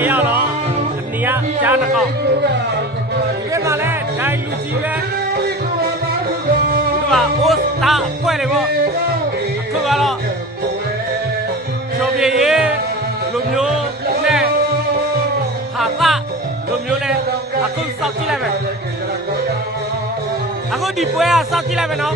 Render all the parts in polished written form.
တယောက်တော့အနီးကကြားနှကောက်ဒီမှာလဲဒိုင်လူကြီးပဲသူကအိုးတာဖွဲ့တယ်ပေါ့အခုကတော့ချိုးပြေးလူမျိုးနဲ့ဟာတာလူမျိုးနဲ့အခုစောက်ကြည့်လိုက်မယ်အခုဒီပွဲကစောက်ကြည့်လိုက်မယ်နော်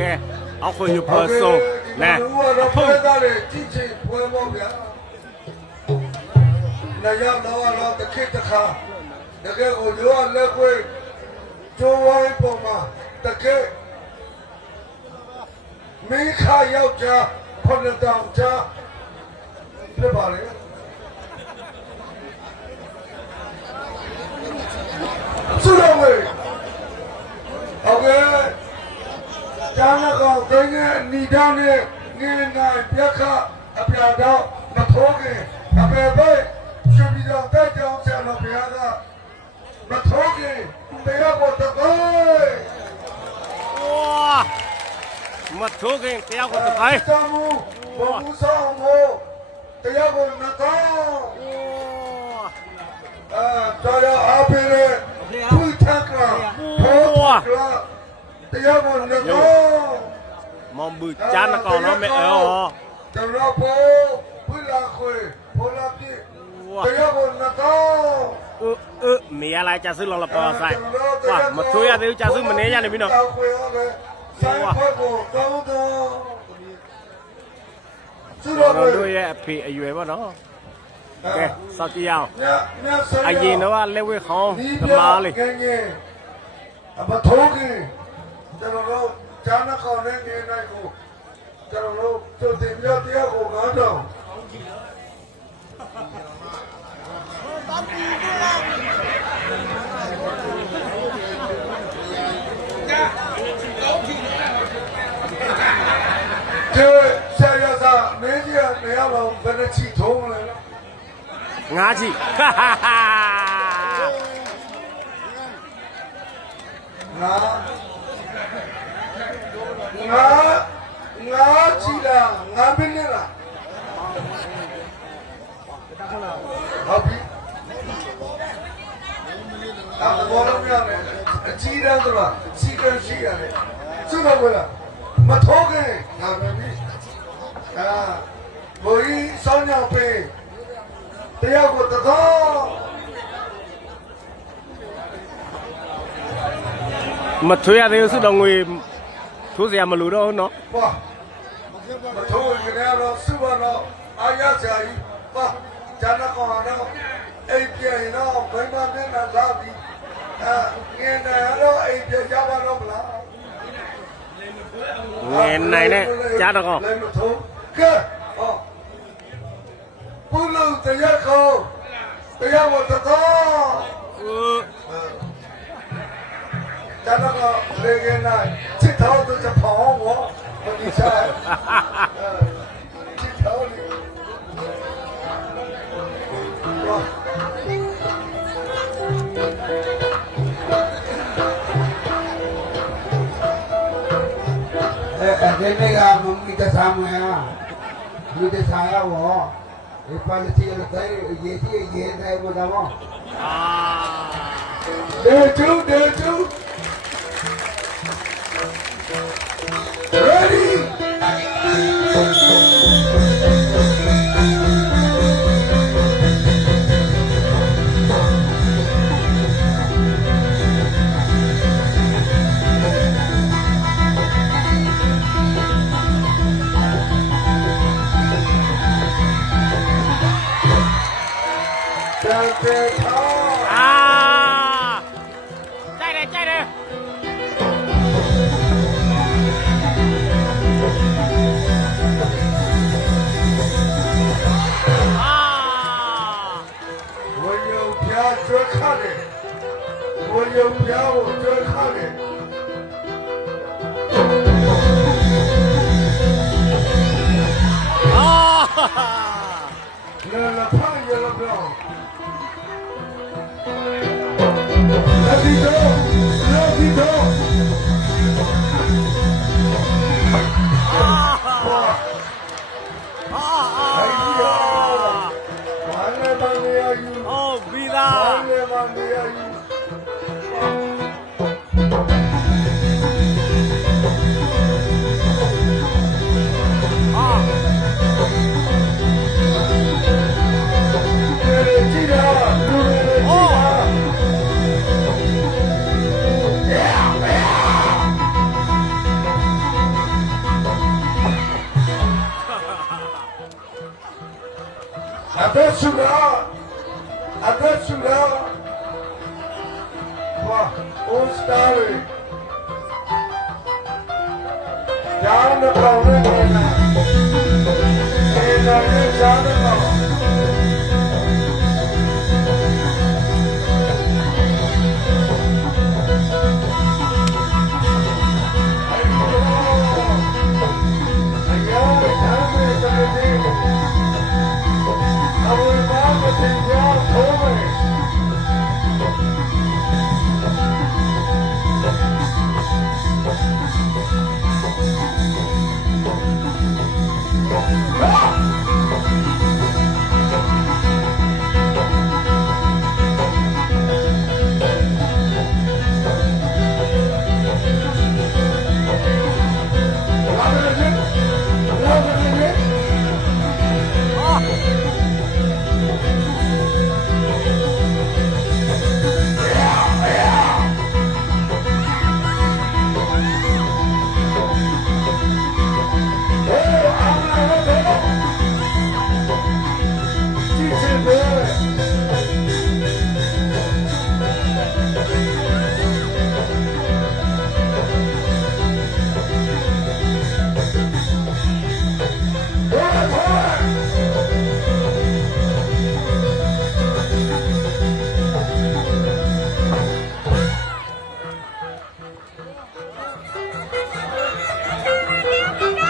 ကဲအခုယူပါစို့နဲဖုန်းသားတွေကြည့်ချင်းပွဲပေါ့ဗျာနေရတော့တခိတခါတကယ်ကိုရောလက်ခွေကျိုးဝိုင်းပေါ်မှာတကယ်မိခါယောက်ျား9,000ချပြပါလေစုတော်ဝေးဟုတ်ကဲ့ကျမ်းကောင်ဒိငယ်ဏိဒာနဲ့ငင်းနိုင်ပြခအပြာတော့မထိုးခင်အပေပိတ်ရှင်ပြီးတော့တိုက်ကြောင်းဆရာတော်ဘုရားကမထိုးခင်တရားကိုတကိုးဝါမထိုးခင်တရားကိုတကိုးတမှုဘုံဆောင်ကိုတရားကိုနကောင်းတော်အပိရဲဘုထကဘုတရားကိုနကောင်းမောင်ဘူးကြားနှကောင်တော့မဲ့အော်တော်ဘောဘုလာခွေဘုလာပြတရားကိုနကောင်းမေရလာကြစုလော်လပေါ်ဆိုင်ဟာမထိုးရသေးဘူးကြစုမနေရနေပြီနော်ဆိုင်ခွေကိုကောင်းတော့သူတို့ရဲ့အဖေအရွယ်ပေါ့နော်ကဲစောက်ကြည့်အောင်အရင်တော့လက်ဝဲခေါင်းသမားလေးမထိုးခင်ကျွန်တော်တို့ဂျာနခေါင်းနဲ့နေနိုင်ကိုကျွန်တော်တို့သူတင်ပြတရားကိုငါတော့ကျေဆရာစာမင်းကြီးကနေရာလုံးဘယ်နှချီထုံးလဲ5ချီငါချီလာငါမင်းနဲ့လားဟုတ်ပြီဘောလုံးရတယ်အချီတန်းဆိုတာစီကံရှိရတယ်သူ့ဘက်ကမထိုးခင်ငါမင်းဘိုးကြီးစောင်းညောင်ပေးတရားကိုတကောမထွေးရသေးဘူးစုတော်ငွေထိုးစရာမလိုတော့ဘူးနော်ပါမထိုးရင်လည်းစုပါတော့အားရစရာကြီးပါဂျာနကောင်တော့အိမ်ပြန်တော့ဘယ်မှာနေလာလာပြီငင်းနေတော့အိမ်ပြန်ကြပါတော့မလားငင်းနိုင်နဲ့ကြားတော့လည်းမထိုးကဲဟောဘုလုံးတရားခေါ်တရားဝတ်တော့咱那个那个呢，这头都是跑我，你猜，这头里，哇，那个我们的啥么呀？你的啥呀我？你把这些都也在我这吗？啊，得住。Ready? 那胖也了不要。Oh, vida. Adesso qua un stare down the corner and down the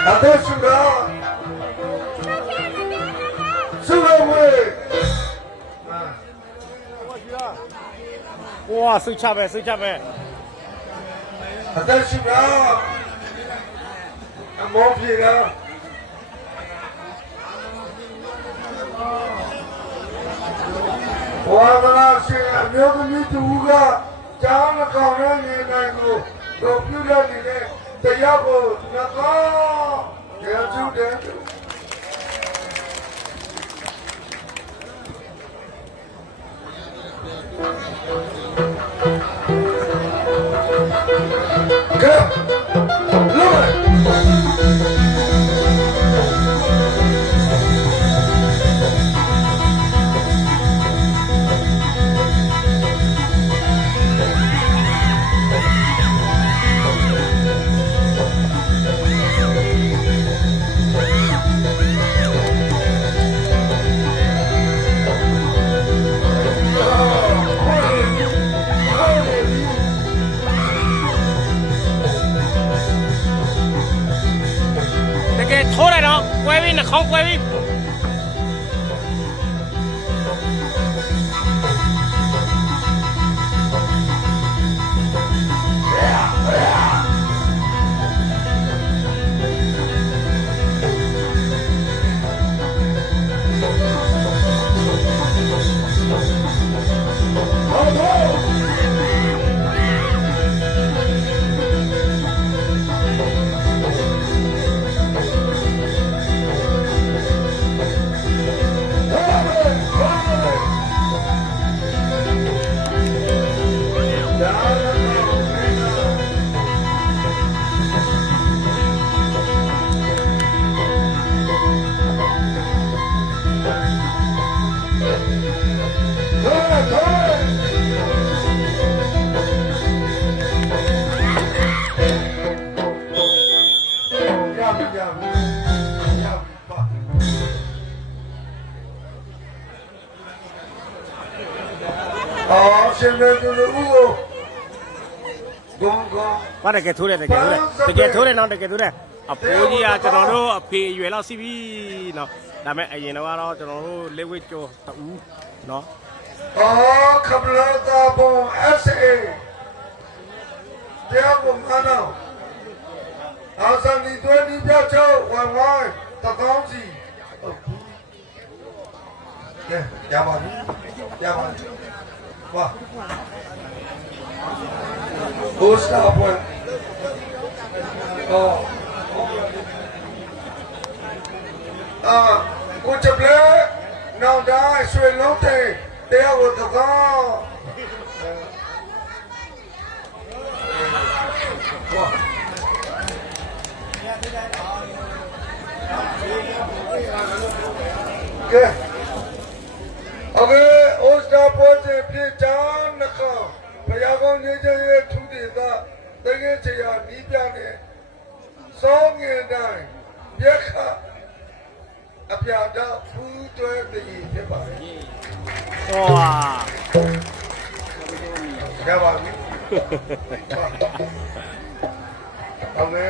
Adesso Wow, switch up, switch up. Adesso more people. Wala siya, ano ni tuga, jaan na kauna ni nango, computer ni ne, kaya ko naka, kaya sudah. Go, look. Cái thố này nó quay đi là không quay đi. Xin mời tôi được uống. Bắt được cái thú này, cái thú này nó được cái thú này. À, bố gì à, cho nó đâu, phê về lao CV nó, đam mê ấy nó vào cho nó lấy quay cho tao nó. Khắp nơi ta bom SA. တရားကိုမှန်တော့အာသန်ဒီတွဲဒီပြချောဝမ်ဝိုင်းတကောင်းစီဟုတ်ဘူးကဲရပါပြီရပါပြီဝါဘိုးစတာပွဲအော်ကိုချပလဲနောင်တိုင်းရွှေလုံးတဲ့တရားကိုတကောင်းဝါကဲโอเคဩစတာပေါ်စီပြေချမ်းနှခေါဘုရားကောင်းကြီးရဲ့ထူးဒေသတကယ်ချရာနီးပြနဲ့စောငင်တိုင်းပြက်ခအပြာတော့ဖူးတွဲတည်ဖြစ်ပါတယ် ဝါ ရပါပြီဟုတ်ကဲ့